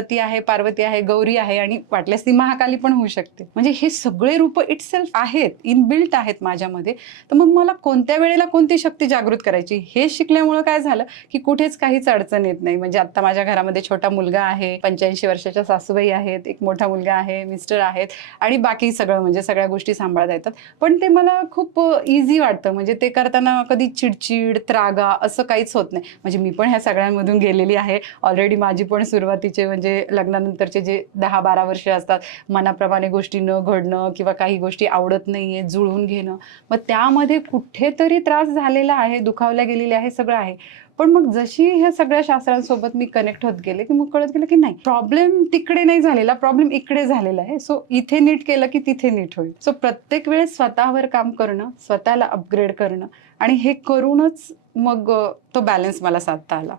सती आहे, पार्वती आहे, गौरी आहे आणि वाटल्यास ती महाकाली पण होऊ शकते. म्हणजे हे सगळे रूप इटसेल्फ आहेत, इनबिल्ट आहेत माझ्यामध्ये. तर मग मला कोणत्या वेळेला कोणती शक्ती जागृत करायची हे शिकल्यामुळं काय झालं, की कुठेच काहीच अडचण येत नाही. म्हणजे आता माझ्या घरामध्ये छोटा मुलगा आहे, 85 वर्षाच्या सासूबाई आहेत, एक मोठा मुलगा आहे, मिस्टर आहेत आणि बाकी सगळं म्हणजे सगळ्या गोष्टी सांभाळता येतात. पण ते मला खूप इझी वाटतं. म्हणजे ते करताना कधी चिडचिड, त्रागा असं काहीच होत नाही. म्हणजे मी पण ह्या सगळ्यांमधून गेलेली आहे. ऑलरेडी माझी पण सुरुवातीचे म्हणजे लग्नानंतरचे जे 10-12 वर्ष असतात, मनाप्रमाणे गोष्टी न घडणं किंवा काही गोष्टी आवडत नाहीये, जुळवून घेणं. मग त्यामध्ये कुठेतरी त्रास झालेला आहे, दुखावल्या गेलेल्या आहे, सगळं आहे. पण मग जशी ह्या सगळ्या शास्त्रांसोबत मी कनेक्ट होत गेले, की मग कळत गेलं की नाही, प्रॉब्लेम तिकडे नाही झालेला, प्रॉब्लेम इकडे झालेला आहे. सो इथे नीट केलं की तिथे नीट होईल. सो प्रत्येक वेळेस स्वतःवर काम करणं, स्वतःला अपग्रेड करणं आणि हे करूनच मग तो बॅलन्स मला साधता आला.